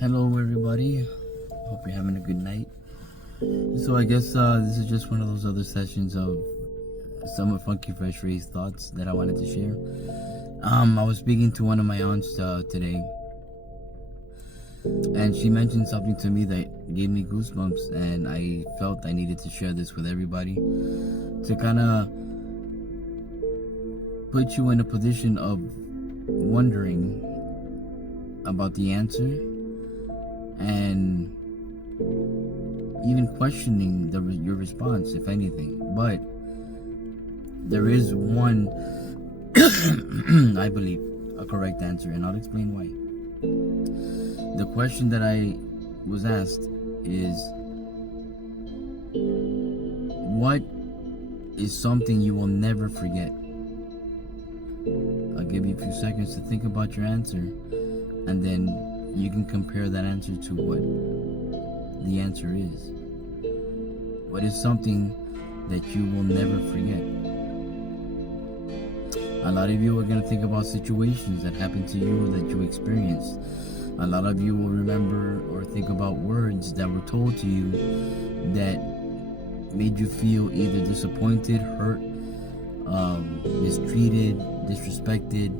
Hello everybody, hope you're having a good night. So I guess this is just one of those other sessions of some of Funkyfreshray's thoughts that I wanted to share. I was speaking to one of my aunts today, and she mentioned something to me that gave me goosebumps, and I felt I needed to share this with everybody to kind of put you in a position of wondering about the answer and even questioning your response, if anything. But there is one, I believe, a correct answer, and I'll explain why. The question that I was asked is, what is something you will never forget? I'll give you a few seconds to think about your answer, and then you can compare that answer to what the answer is. What is something that you will never forget? A lot of you are going to think about situations that happened to you or that you experienced. A lot of you will remember or think about words that were told to you that made you feel either disappointed, hurt, mistreated, disrespected,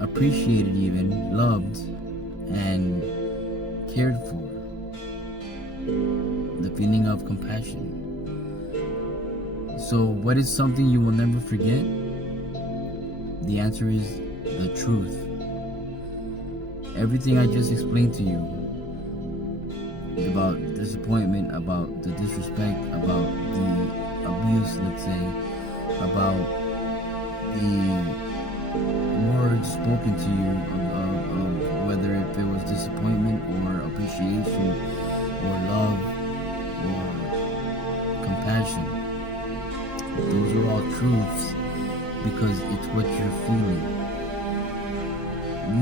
appreciated, even loved and cared for. The feeling of compassion. So what is something you will never forget? The answer is the truth. Everything I just explained to you about disappointment, about the disrespect, about the abuse, let's say, about the words spoken to you of whether if it was disappointment or appreciation or love or compassion. Those are all truths because it's what you're feeling.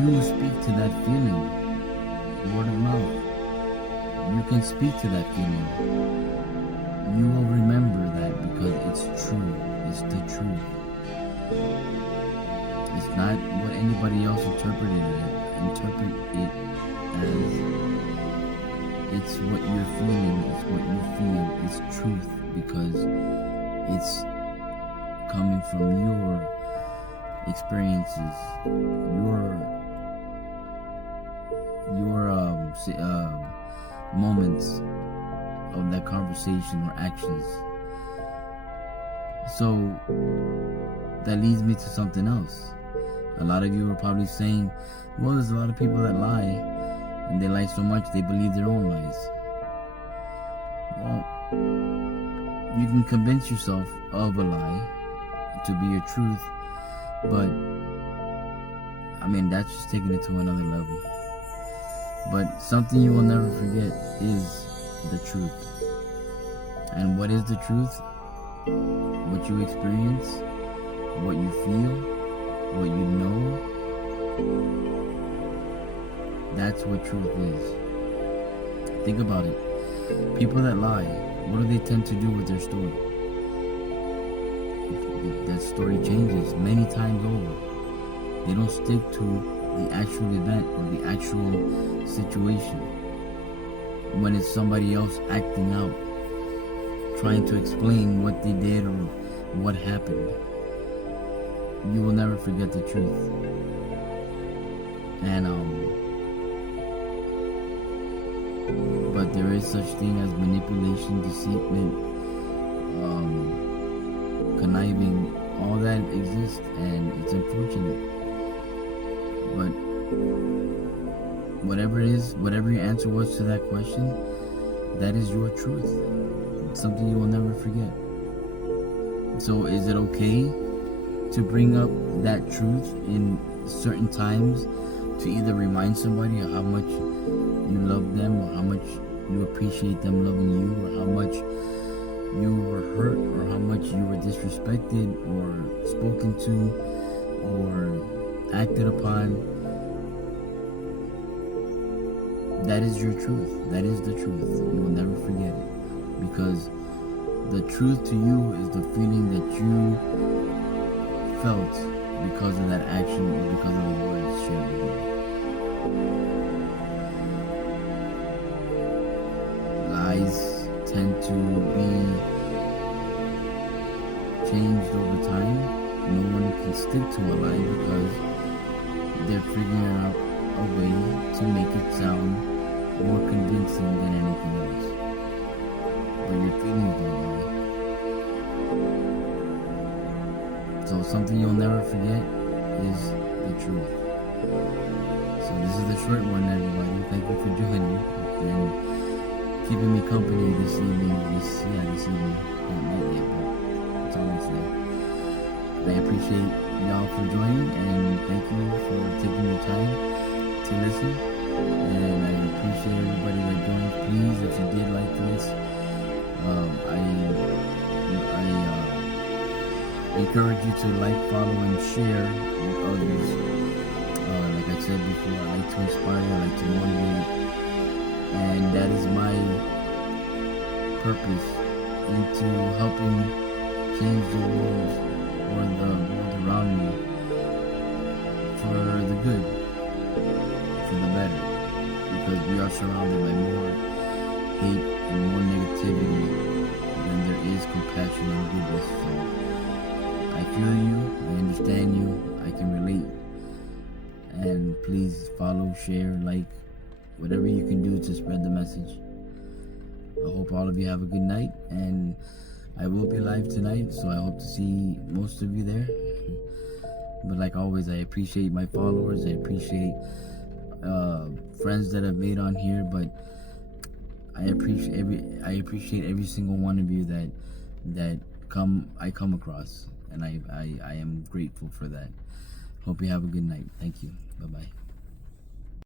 You speak to that feeling, word of mouth. You can speak to that feeling. You will remember that because it's true. It's the truth. It's not what anybody else interpret it as. It's what you're feeling. It's what you feel. It's truth because it's coming from your experiences, your moments of that conversation or actions. So that leads me to something else. A lot of you are probably saying, well, there's a lot of people that lie, and they lie so much they believe their own lies. Well, you can convince yourself of a lie to be a truth, but that's just taking it to another level. But something you will never forget is the truth. And what is the truth? What you experience, what you feel, what you know, that's what truth is. Think about it. People that lie, what do they tend to do with their story? That story changes many times over. They don't stick to the actual event or the actual situation. When it's somebody else acting out, trying to explain what they did or what happened, you will never forget the truth. And but there is such thing as manipulation, deceitment, conniving. All that exists, and it's unfortunate. But whatever it is, whatever your answer was to that question, that is your truth. It's something you will never forget. So is it okay to bring up that truth in certain times to either remind somebody of how much you love them, or how much you appreciate them loving you, or how much you were hurt, or how much you were disrespected or spoken to or acted upon? That is your truth. That is the truth. You will never forget it, because the truth to you is the feeling that you felt because of that action or because of the words shared with you. to be changed over time. No one can stick to a lie because they're figuring out a way to make it sound more convincing than anything else. But your feelings don't lie. So something you'll never forget is the truth. So this is the short one, everybody. Thank you for joining and keeping me company this evening. This evening. Not night yet, but it's almost there. I appreciate y'all for joining, and thank you for taking your time to listen. And I appreciate everybody that joined. Please, if you did like this, I encourage you to like, follow, and share with others. Like I said before, I like to inspire, I like to motivate, and that is my purpose into helping change the world or the world around me for the good, for the better, because we are surrounded by more hate and more negativity than there is compassion and goodness. So I feel you, I understand you, I can relate. And please follow, share, like, whatever you can do to spread the message. I hope all of you have a good night, and I will be live tonight, so I hope to see most of you there. But like always, I appreciate my followers, I appreciate friends that I've made on here, but I appreciate every single one of you that I come across, and I am grateful for that. Hope you have a good night. Thank you. Bye-bye.